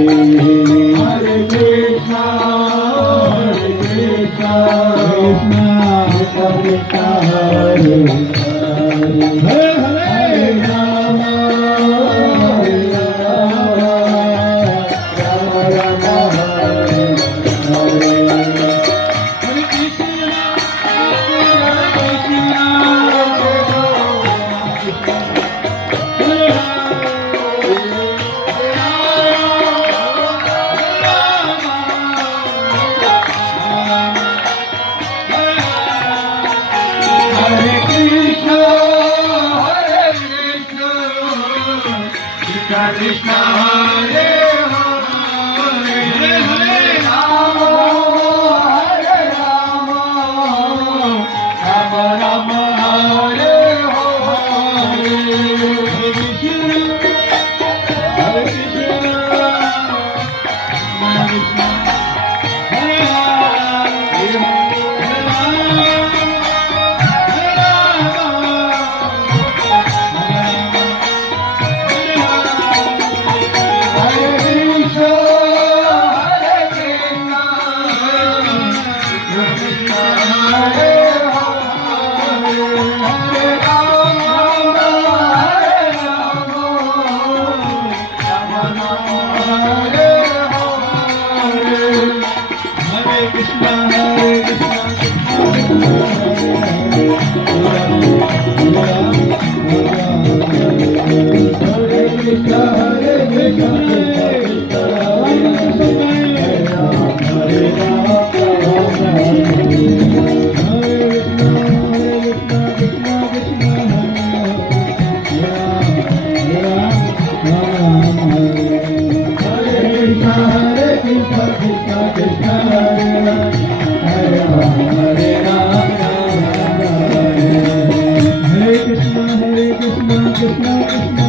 Hare Krishna, Hare Krishna, Krishna Krishna, Hare Hare, Hare Rama, Hare Rama, Rama Rama, Hare Hare. Hare Krishna, Hare Krishna, Krishna Hare Hare, Hare Rama, Hare Rama, Rama Rama, Hare Hare. Hare Krishna, Hare Krishna, Hare Krishna, Hare Hare, Hare Krishna, Krishna Krishna.